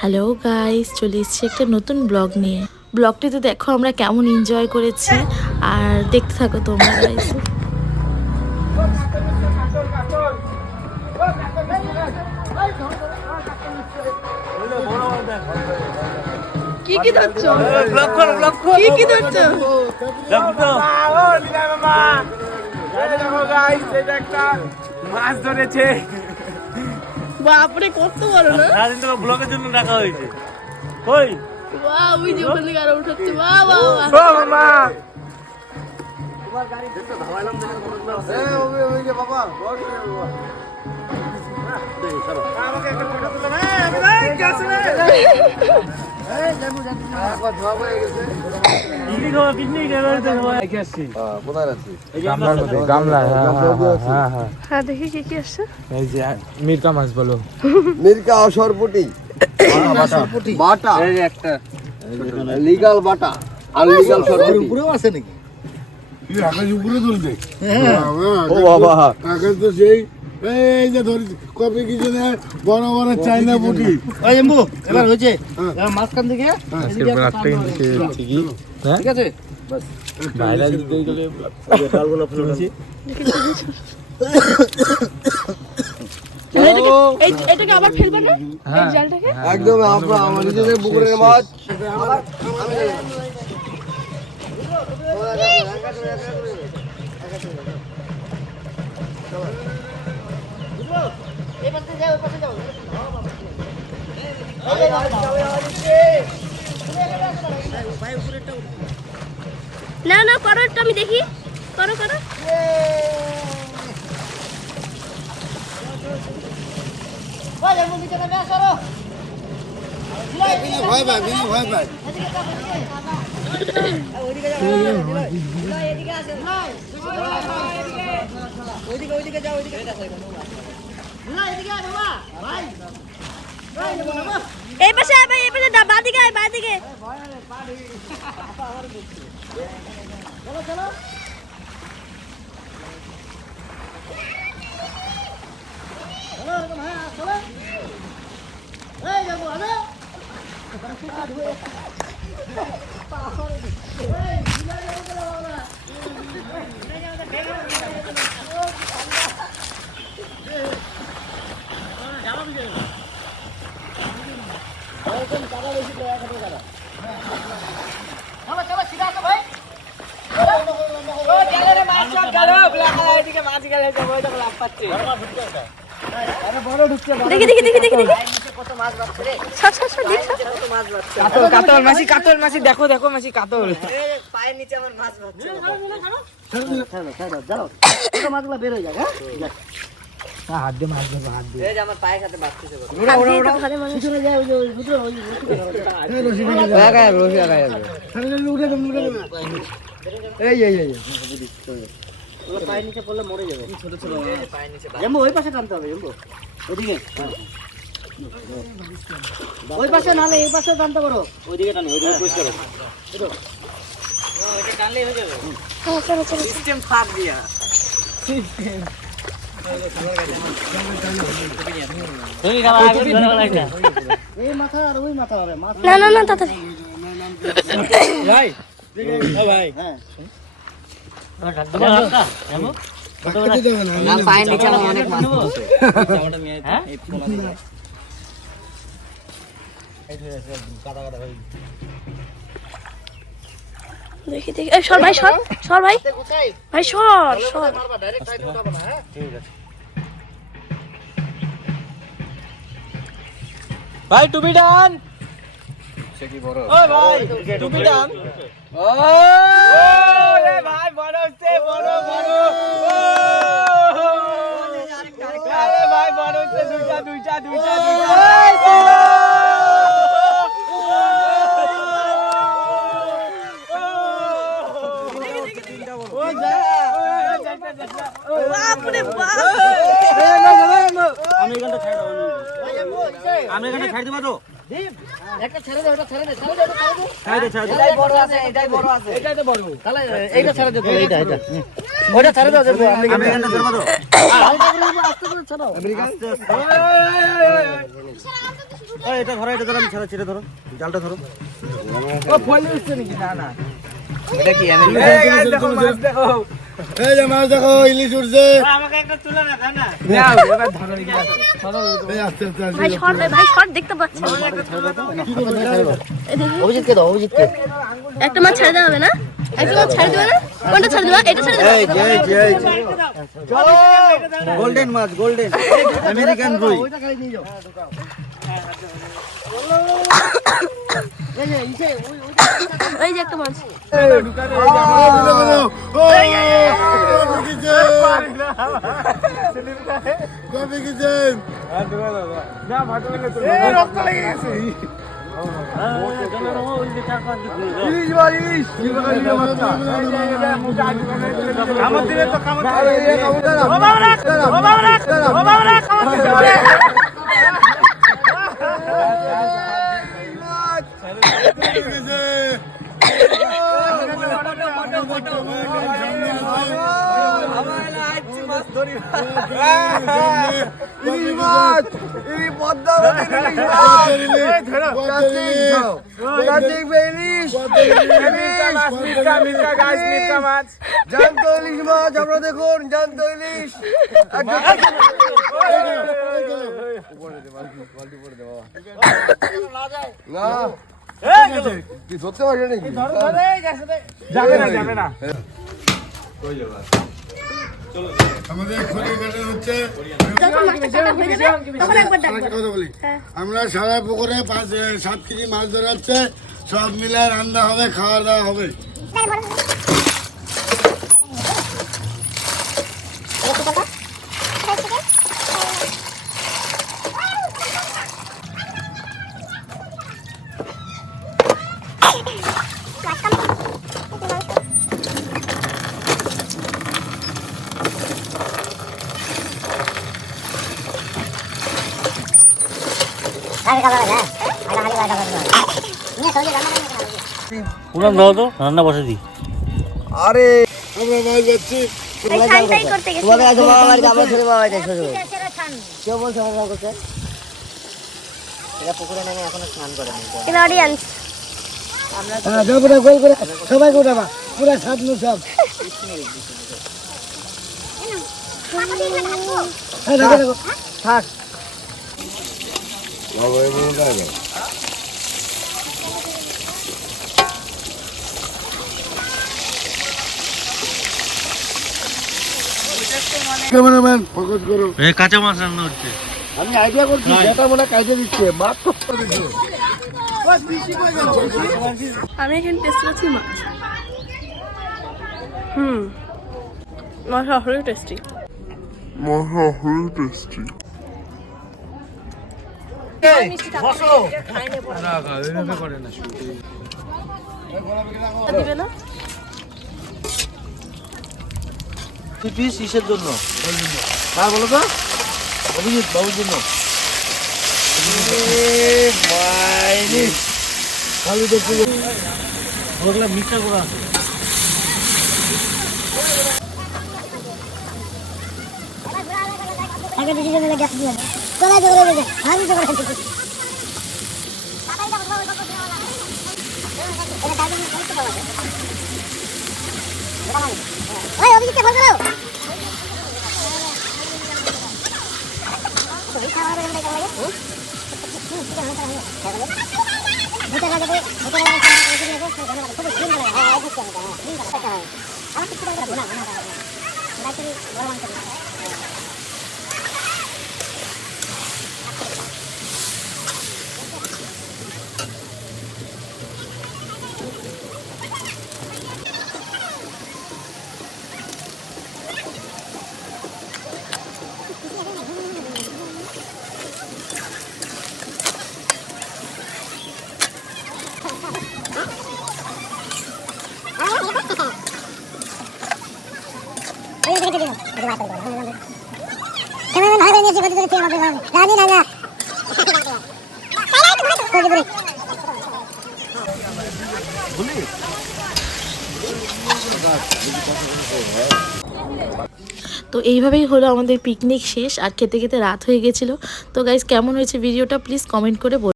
Hello guys, চলে এসেছি একটা নতুন ব্লগ নিয়ে। ব্লগটিতে দেখো আমরা কেমন এনজয় করেছি, আর দেখতে থাকো তোমরা গাইস। কি কি ধরছো? ব্লগ করো, ব্লগ করো। কি কি ধরছো? দেখো গাইস, এটা একটা মাছ ধরেছে। বাপরে কত বড় না? সারাদিন তো ব্লগের জন্য রাখা হয়েছে। কই বাহ, ওই যে ওখান থেকে আরো উঠাচ্ছে। বাহ বাহ বাহ। ও মামা, আমাকে একটা ফটো তুলে দে। এই গেছে রে। হ্যাঁ, দেখি কি কি আসছে। মিরকা মাছ বলো, মিরকা সরপুটি বাটা এই একটা লিগাল বাটা আর লিগাল সরপুটি উপরেও আছে নাকি? আকাশ উপরে তুলতে ও বাবা আকাশ তো সেই এই যে ধরি কপি কিছু না বড় বড় চাইনা পুটি। ওই এম্বু এবার হয়েছে, এবার মাঝখান থেকে আজকের ব্লগটা কিন্তু ঠিকই হ্যাঁ ঠিক আছে। ভাইরাল দিতে গেলে এটাকে আবার ফেলবে না এই জালটাকে? একদম আমরা আমার নিজেদের পুকুরের মাছ না না, করো একটু, আমি দেখি। করো করো। ভয় পাই ভয় পাই এই পাশে আয় ভাই, এই পাশে বাদিকে আয়, বাদিকে। দেখি দেখি দেখি দেখি দেখি। সর সর সর, দেখ সর। কাতল কাতল মাছি, কাতল মাছি, দেখো দেখো মাছি কাতল। মাছগুলো বের হয়ে যায়। হ্যাঁ, হাত দিয়ে মাছ ধরবো, হাত দিয়ে পিছনে যায় ওই যে ওই ভিতরে ওই এই এই এই পায়ের নিচে পড়লে মরে যাবে। ছোট ছোট এম্বু ওই পাশে টানতে হবে। এম্বু ওইদিকে, ওই পাশে নালে এই পাশে টানতে পারো। ওইদিকে টানো, ওইদিকে পুশ করো। এটা টানলেই হয়ে যাবে। হ্যাঁ, চলো চলো। সিস্টেম ফাক দিয়া। এই মাথা আর ওই মাথা হবে। মাছ না না না, তাড়াতাড়ি। ভাই ও ভাই, হ্যাঁ পায়ের নিচে অনেক মাছ আছে। দেখি দেখি। এই সর ভাই, সর সর ভাই, ভাই সর সর। ডাইরেক্ট সাইডে উঠাবো না। হ্যাঁ ভাই টুপি ডান। ও ভাই টুপি ডান। ও রে ভাই, বড় হচ্ছে, বড় বড়। আরে ভাই বড় হচ্ছে, দুইটা দুইটা দুইটা দুইটা। বাপরে বাপ। আমি এখানটা ছাড় দাও। আমি এখানটা ছাড় দেব তো। একটা ছেড়ে দে, ওটা ছেড়ে দে, ছেড়ে দে, ওটা ছেড়ে দে। ছেড়ে দে, এটাই বড় আছে, এটাই বড় আছে। এটাই তো বড়। তাহলে এইটা ছেড়ে দে, এইটা এইটা। ওটা ছেড়ে দাও, দেখো আমি এখানটা ধরব তো। হালকা করে আস্তে করে ছাড়াও। আস্তে আস্তে। এটা ধরো আমি ছেড়ে ধরো জালটা ধরো। এটা কি আমি এই যে মাছ দেখো, ইলিশ উঠছে। আমাকে একটা তুলে না তাই না? এই আস্তে আস্তে ভাই শর্ট ভাই শর্ট দেখতে পাচ্ছি। অভিজিৎকে দাও, অভিজিৎকে। একটা মাছ ছেড়ে দেওয়া হবে না? একটা মাছ ছেড়ে দেবে না? কোনটা ছেড়ে দেবা? এটা ছেড়ে দেবা? গোল্ডেন মাছ, গোল্ডেন আমেরিকান রুই। ওই যে একটা মাছ। কবে গেছেন? জানতো ইলিশ মাছ, আমরা দেখুন জানতো ইলিশ। না কি ধরতে পারবে নাকি? আমাদের খড়ি কাটা হচ্ছে। যখন মাছটা কাটা হয়ে যাবে তখন একবার আরেকটা ডাকবো। কথা বলি, হ্যাঁ। আমরা সারা পুকুরে 5-7 কেজি মাছ ধরা হচ্ছে, সব মিলে রান্না হবে, খাওয়া দাওয়া হবে। উনান দাও তো, রান্না বসে দিই। আরে আমরা মাছ যাচ্ছি। এই ছানটাই করতে গেছি। তোমাদের আজ বাবা বাড়িতে আমরা ছেড়ে বাবা বাড়িতে শ্বশুর বাড়ি। কেউ বলছে আমার বাবা করতে? এরা পুকুরে নেমে এখনো স্নান করে নি। এটা অডিয়েন্স। সবাইকে উঠাবা, পুরা সাত নু সব। থাক। ক্যামেরাম্যান ফোকাস করো। কাঁচা মাছ রান্না হচ্ছে। আমি আইডিয়া করছি, যেটা মনে কাজে দিচ্ছে মাছ তো আমি এখানে টেস্ট করছি মাছ। মাছ আসলে টেস্টি। দিবে না? পিস ইসের জন্য। হ্যাঁ বলো তো, অভিজিৎ বাবুর জন্য। ওগুলা মিক্সচার করা আছে। তো এইভাবেই হলো আমাদের পিকনিক শেষ, আর খেতে খেতে রাত হয়ে গেছিলো। তো গাইস কেমন হয়েছে ভিডিওটা প্লিজ কমেন্ট করে বলুন।